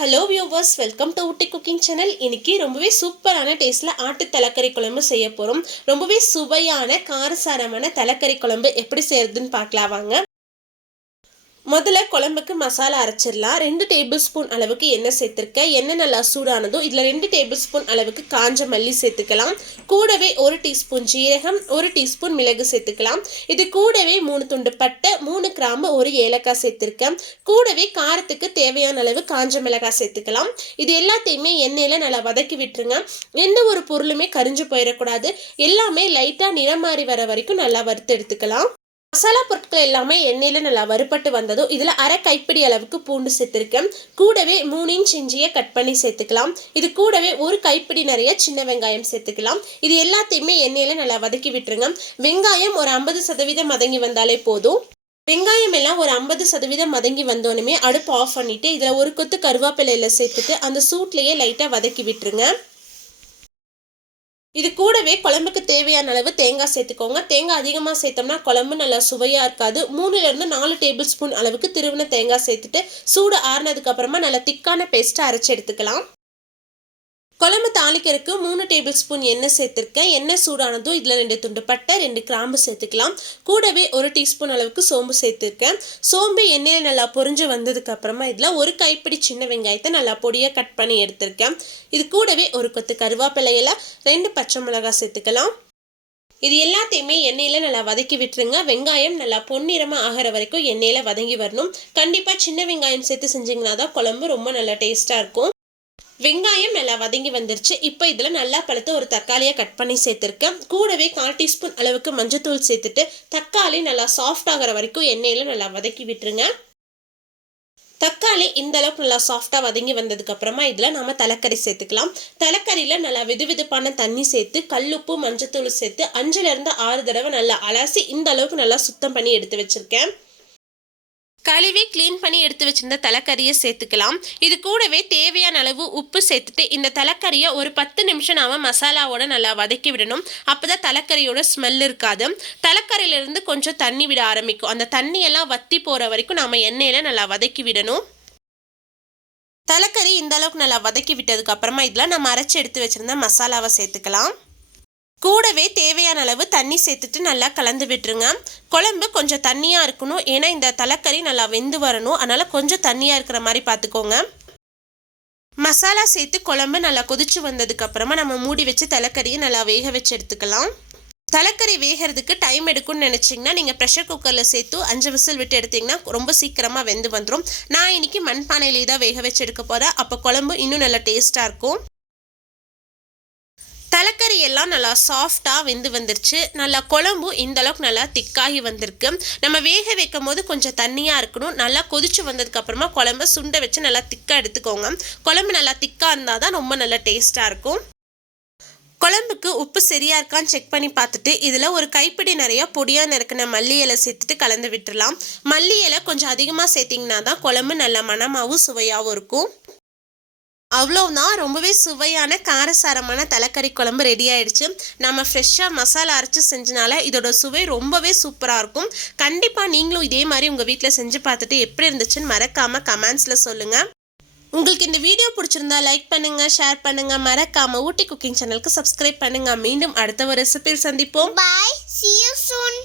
Hello viewers, welcome to Ooty cooking channel. இன்னைக்கு ரொம்பவே சூப்பரான டேஸ்ட்ல ஆட்டு தலைக்கறி குழம்பு செய்ய போகிறோம். ரொம்பவே சுவையான காரசாரமான தலைக்கறி குழம்பு எப்படி செய்யறதுன்னு பார்க்கலாம் வாங்க. முதல்ல குழம்புக்கு மசாலா அரைச்சிடலாம். 2 டேபிள் ஸ்பூன் அளவுக்கு எண்ணெய் சேர்த்துருக்கேன். எண்ணெய் நல்லா சூடானதும் இதில் 2 டேபிள் ஸ்பூன் அளவுக்கு காஞ்ச மல்லி சேர்த்துக்கலாம். கூடவே 1 டீஸ்பூன் ஜீரகம், 1 டீஸ்பூன் மிளகு சேர்த்துக்கலாம். இது கூடவே 3 துண்டு பட்டை, 3 கிராம்பு, 1 ஏலக்காய் சேர்த்துருக்கேன். கூடவே காரத்துக்கு தேவையான அளவு காஞ்ச மிளகாய் சேர்த்துக்கலாம். இது எல்லாத்தையுமே எண்ணெயில் நல்லா வதக்கி விட்டுருங்க. எந்த ஒரு பொருளுமே கரிஞ்சு போயிடக்கூடாது. எல்லாமே லைட்டாக நிறம் மாறி வர வரைக்கும் நல்லா வறுத்து எடுத்துக்கலாம். மசாலா பொருட்கள் எல்லாமே எண்ணெயில் நல்லா வறுபட்டு வந்ததும் இதில் அரை கைப்பிடி அளவுக்கு பூண்டு சேர்த்துருக்கேன். கூடவே 3 இன்ச் இஞ்சியை கட் பண்ணி சேர்த்துக்கலாம். இது கூடவே 1 கைப்பிடி நிறைய சின்ன வெங்காயம் சேர்த்துக்கலாம். இது எல்லாத்தையுமே எண்ணெயில் நல்லா வதக்கி விட்டுருங்க. வெங்காயம் ஒரு 50% மதங்கி வந்தாலே போதும். வெங்காயம் எல்லாம் ஒரு 50% மதங்கி வந்தோடனே அடுப்பு ஆஃப் பண்ணிவிட்டு இதில் ஒரு கொத்து கருவேப்பிலையில் சேர்த்துட்டு அந்த சூட்லேயே லைட்டாக வதக்கி விட்டுருங்க. இது கூடவே குழம்புக்கு தேவையான அளவு தேங்காய் சேர்த்துக்கோங்க. தேங்காய் அதிகமாக சேர்த்தோம்னா குழம்பு நல்லா சுவையாக இருக்காது. 3லேருந்து 4 டேபிள் ஸ்பூன் அளவுக்கு திருவின தேங்காய் சேர்த்துட்டு சூடு ஆறுனதுக்கு அப்புறமா நல்லா திக்கான பேஸ்ட்டை அரைச்சி எடுத்துக்கலாம். குழம்பு தாளிக்கிறதுக்கு 3 டேபிள் ஸ்பூன் எண்ணெய் சேர்த்துருக்கேன். எண்ணெய் சூடானதும் இதில் 2 துண்டு பட்டை, 2 கிராம்பு சேர்த்துக்கலாம். கூடவே 1 டீஸ்பூன் அளவுக்கு சோம்பு சேர்த்துருக்கேன். சோம்பு எண்ணெயில் நல்லா பொரிஞ்சு வந்ததுக்கு அப்புறமா இதில் 1 கைப்பிடி சின்ன வெங்காயத்தை நல்லா பொடியாக கட் பண்ணி எடுத்திருக்கேன். இது கூடவே 1 கொத்து கருவேப்பிலையில 2 பச்சை மிளகாய் சேர்த்துக்கலாம். இது எல்லாத்தையுமே எண்ணெயில் நல்லா வதக்கி விட்டுருங்க. வெங்காயம் நல்லா பொன்னிறமாக ஆகிற வரைக்கும் எண்ணெயில் வதங்கி வரணும். கண்டிப்பாக சின்ன வெங்காயம் சேர்த்து செஞ்சிங்கன்னா தான் குழம்பு ரொம்ப நல்லா டேஸ்ட்டாக இருக்கும். வெங்காயம் நல்லா வதங்கி வந்துருச்சு. இப்போ இதில் நல்லா பழுத்து ஒரு தக்காளியை கட் பண்ணி சேர்த்துருக்கேன். கூடவே 1/4 டீஸ்பூன் அளவுக்கு மஞ்சத்தூள் சேர்த்துட்டு தக்காளி நல்லா சாஃப்ட் ஆகிற வரைக்கும் எண்ணெயில் நல்லா வதக்கி விட்டுருங்க. தக்காளி இந்த அளவுக்கு நல்லா சாஃப்டாக வதங்கி வந்ததுக்கு அப்புறமா இதில் நம்ம தலைக்கறி சேர்த்துக்கலாம். தலைக்கறியில் நல்லா வெதுவெதுப்பான தண்ணி சேர்த்து கல்லுப்பு மஞ்சத்தூள் சேர்த்து 5லேருந்து 6 தடவை நல்லா அலசி இந்த அளவுக்கு நல்லா சுத்தம் பண்ணி எடுத்து வச்சுருக்கேன். கழுவி க்ளீன் பண்ணி எடுத்து வச்சிருந்த தலைக்கறியை சேர்த்துக்கலாம். இது கூடவே தேவையான அளவு உப்பு சேர்த்துட்டு இந்த தலைக்கறியை ஒரு 10 நிமிஷம் நாம் மசாலாவோட நல்லா வதக்கி விடணும். அப்போ தான் தலைக்கறியோட ஸ்மெல் இருக்காது. தலைக்கறியிலேருந்து கொஞ்சம் தண்ணி விட ஆரம்பிக்கும். அந்த தண்ணியெல்லாம் வற்றி போகிற வரைக்கும் நாம் எண்ணெயில் நல்லா வதக்கி விடணும். தலைக்கறி இந்த அளவுக்கு நல்லா வதக்கி விட்டதுக்கு அப்புறமா இதில் நம்ம அரைச்சி எடுத்து வச்சிருந்த மசாலாவை சேர்த்துக்கலாம். கூடவே தேவையான அளவு தண்ணி சேர்த்துட்டு நல்லா கலந்து விட்டுருங்க. குழம்பு கொஞ்சம் தண்ணியாக இருக்கணும். ஏன்னா இந்த தலைக்கறி நல்லா வெந்து வரணும். அதனால் கொஞ்சம் தண்ணியாக இருக்கிற மாதிரி பார்த்துக்கோங்க. மசாலா சேர்த்து குழம்பு நல்லா கொதிச்சு வந்ததுக்கு அப்புறமா நம்ம மூடி வச்சு தலைக்கறியை நல்லா வேக வச்சு எடுத்துக்கலாம். தலைக்கறி வேகிறதுக்கு டைம் எடுக்கும்னு நினச்சிங்கன்னா நீங்கள் ப்ரெஷர் குக்கரில் சேர்த்து 5 விசில் விட்டு எடுத்திங்கன்னா ரொம்ப சீக்கிரமாக வெந்து வந்துடும். நான் இன்றைக்கி மண்பானையிலே தான் வேக வச்சு எடுக்க போகிறேன். அப்போ குழம்பு இன்னும் நல்லா டேஸ்ட்டாக இருக்கும். தலைக்கறி எல்லாம் நல்லா சாஃப்டாக வெந்து வந்துருச்சு. நல்லா குழம்பும் இந்த அளவுக்கு நல்லா திக்காகி வந்திருக்கு. நம்ம வேக வைக்கும் போது கொஞ்சம் தண்ணியாக இருக்கணும். நல்லா கொதிச்சு வந்ததுக்கு அப்புறமா குழம்பு சுண்டை வச்சு நல்லா திக்காக எடுத்துக்கோங்க. குழம்பு நல்லா திக்காக இருந்தால் தான் ரொம்ப நல்லா டேஸ்ட்டாக இருக்கும். குழம்புக்கு உப்பு சரியாக இருக்கான்னு செக் பண்ணி பார்த்துட்டு இதில் ஒரு கைப்பிடி நிறையா பொடியாக நறுக்கின மல்லி இலை சேர்த்துட்டு கலந்து விட்டுடலாம். மல்லி இலை கொஞ்சம் அதிகமாக சேர்த்திங்கன்னா தான் குழம்பு நல்ல மணமாகவும் சுவையாகவும் இருக்கும். அவ்வளோதான், ரொம்பவே சுவையான காரசாரமான தலைக்கறி குழம்பு ரெடி ஆயிடுச்சு. நம்ம ஃப்ரெஷ்ஷாக மசாலா அரைச்சி செஞ்சனால இதோட சுவை ரொம்பவே சூப்பராக இருக்கும். கண்டிப்பாக நீங்களும் இதே மாதிரி உங்கள் வீட்டில் செஞ்சு பார்த்துட்டு எப்படி இருந்துச்சுன்னு மறக்காமல் கமெண்ட்ஸில் சொல்லுங்கள். உங்களுக்கு இந்த வீடியோ பிடிச்சிருந்தா லைக் பண்ணுங்கள், ஷேர் பண்ணுங்கள். மறக்காமல் ஊட்டி குக்கிங் சேனலுக்கு சப்ஸ்கிரைப் பண்ணுங்கள். மீண்டும் அடுத்த ஒரு ரெசிபியில் சந்திப்போம். Bye. See you soon.